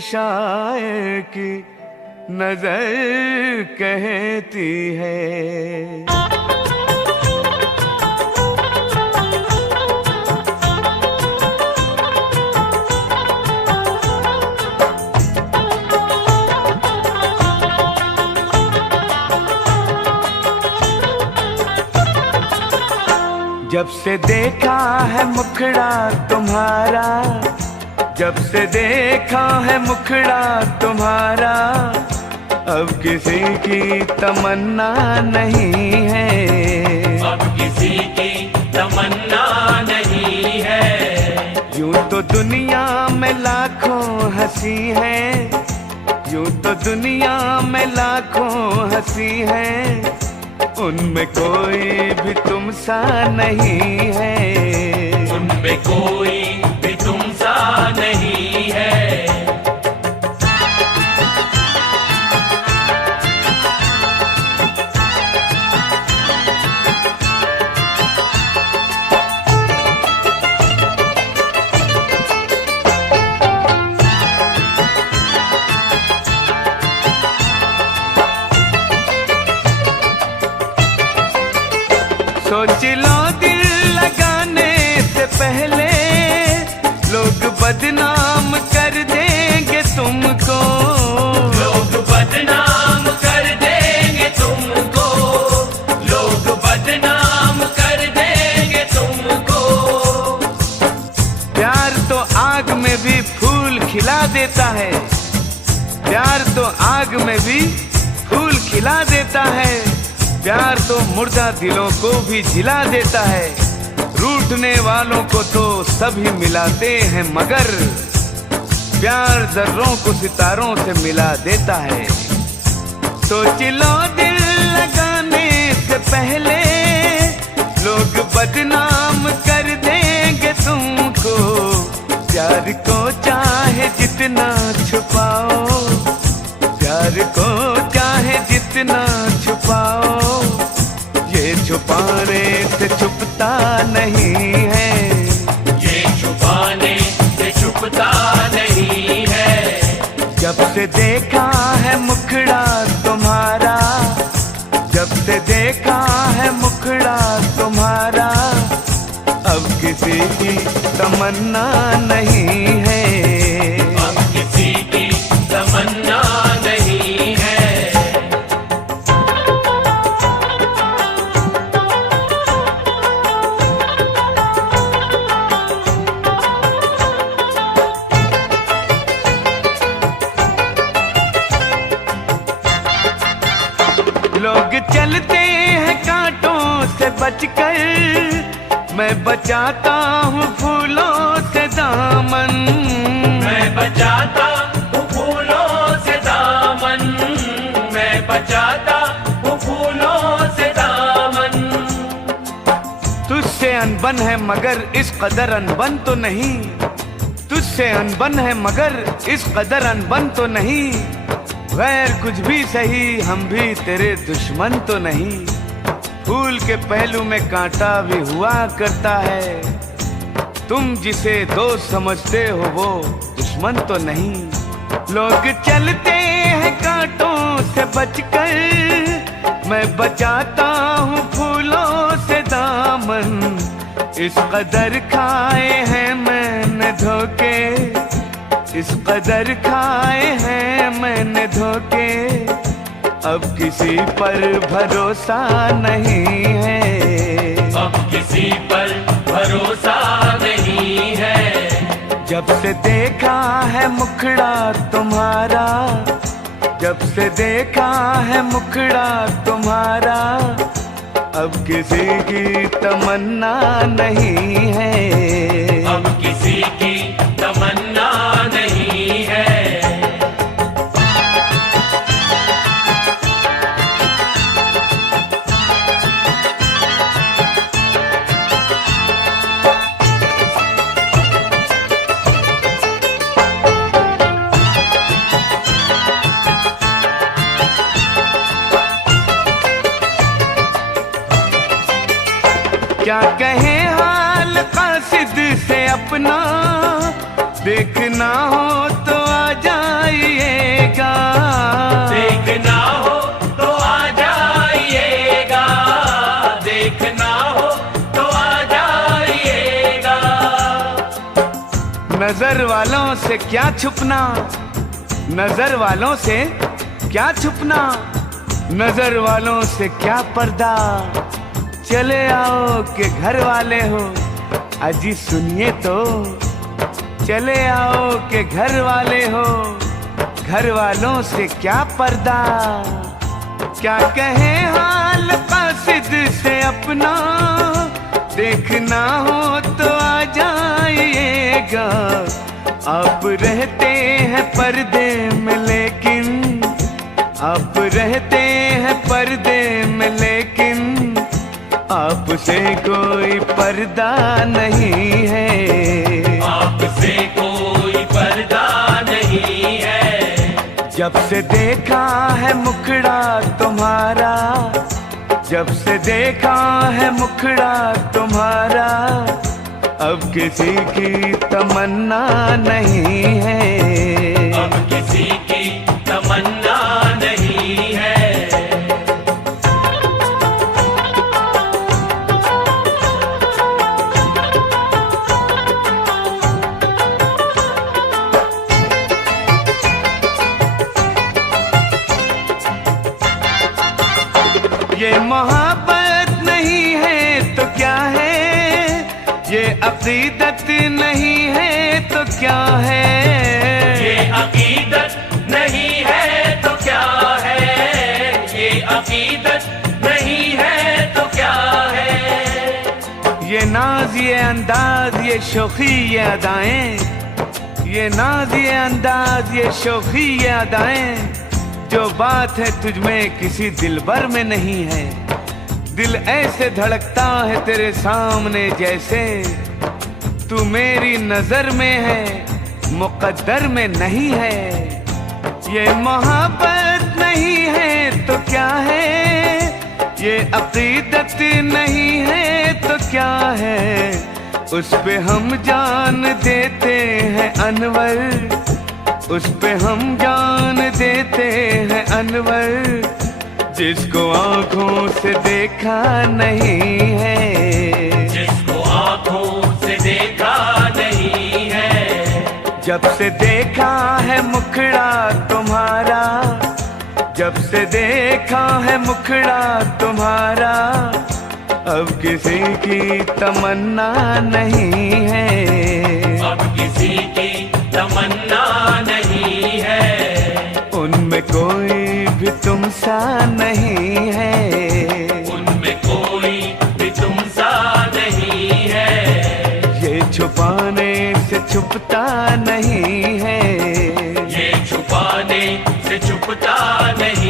शायर की नजर कहती है। जब से देखा है मुखड़ा तुम्हारा, जब से देखा है मुखड़ा तुम्हारा, अब किसी की तमन्ना नहीं है, अब किसी की तमन्ना नहीं है। यूं तो दुनिया में लाखों हंसी है, यूं तो दुनिया में लाखों हंसी है, उनमें कोई भी तुम सा नहीं है, उनमें कोई भी तुम सा नहीं है। सोच लो दिल लगाने से पहले लोग बदनाम कर देंगे तुमको, लोग बदनाम कर देंगे तुमको, लोग बदनाम कर देंगे तुमको। प्यार तो आग में भी फूल खिला देता है, प्यार तो आग में भी फूल खिला देता है, प्यार तो मुर्दा दिलों को भी जिला देता है। रूठने वालों को तो सभी मिलाते हैं, मगर प्यार जर्रों को सितारों से मिला देता है। सोच लो दिल लगाने से पहले लोग बदनाम कर देंगे तुमको। प्यार को चाहे जितना छुपाओ, प्यार को चाहे जितना छुपाओ, ये छुपाने से छुपता नहीं है, ये छुपाने से छुपता नहीं है। जब से देखा है मुखड़ा तुम्हारा, जब से देखा है मुखड़ा तुम्हारा, अब किसी की तमन्ना नहीं है, अब किसी की तमन्ना नहीं है। लोग चलते हैं कांटों से बचकर, मैं बचाता हूँ फूलों से दामन, मैं बचाता हूँ फूलों से दामन, मैं बचाता हूँ फूलों से दामन। तुझसे अनबन है मगर इस कदर अनबन तो नहीं, तुझसे अनबन है मगर इस कदर अनबन तो नहीं, गैर कुछ भी सही हम भी तेरे दुश्मन तो नहीं। फूल के पहलू में कांटा भी हुआ करता है, तुम जिसे दोस्त समझते हो वो दुश्मन तो नहीं। लोग चलते हैं कांटों से बचकर, मैं बचाता हूँ फूलों से दामन। इस कदर खाए हैं मैंने धोखे, इस कदर खाए हैं मैंने धोखे, अब किसी पर भरोसा नहीं है, अब किसी पर भरोसा नहीं है। जब से देखा है मुखड़ा तुम्हारा, जब से देखा है मुखड़ा तुम्हारा, अब किसी की तमन्ना नहीं है, अब किसी की तमन्ना नहीं है। क्या कहे हाल कासिद से अपना, देखना हो तो आजा नजर वालों से क्या छुपना, नजर वालों से क्या छुपना, नजर वालों से क्या पर्दा। चले आओ के घर वाले हो, अजी सुनिए तो। चले आओ के घर वाले हो, घर वालों से क्या पर्दा। क्या कहे हाल कासिद से अपना, देखना हो तो आ जाइएगा। आप रहते हैं पर्दे में लेकिन, आप रहते हैं पर्दे में लेकिन, आपसे कोई पर्दा नहीं है। आपसे कोई पर्दा नहीं है। जब से देखा है मुखड़ा तुम्हारा, जब से देखा है मुखड़ा तुम्हारा, अब किसी की तमन्ना नहीं है। अब किसी की तमन्ना नहीं है। ये मोहब्बत नहीं है तो क्या है, ये अकीदत नहीं है तो क्या है, ये अकीदत नहीं है तो क्या है, ये अकीदत नहीं है तो क्या है। ये नाज ये अंदाज ये शोखी ये अदाएं, ये नाज ये अंदाज ये शोखी ये अदाएं, जो बात है तुझ में किसी दिलबर में नहीं है। दिल ऐसे धड़कता है तेरे सामने जैसे तू मेरी नजर में है, मुकद्दर में नहीं है। ये मोहब्बत नहीं है तो क्या है, ये अकीदत नहीं है तो क्या है। उस पे हम जान देते हैं अनवर, उस पे हम जान देते हैं अनवर, जिसको आंखों से देखा नहीं है। जिसको आंखों से देखा नहीं है। जब से देखा है मुखड़ा तुम्हारा, जब से देखा है मुखड़ा तुम्हारा, अब किसी की तमन्ना नहीं है। अब किसी की तमन्ना नहीं है। उनमें कोई भी तुम सा नहीं है। उनमें कोई भी तुम सा नहीं है। ये छुपाने से छुपता नहीं है। ये छुपाने से छुपता नहीं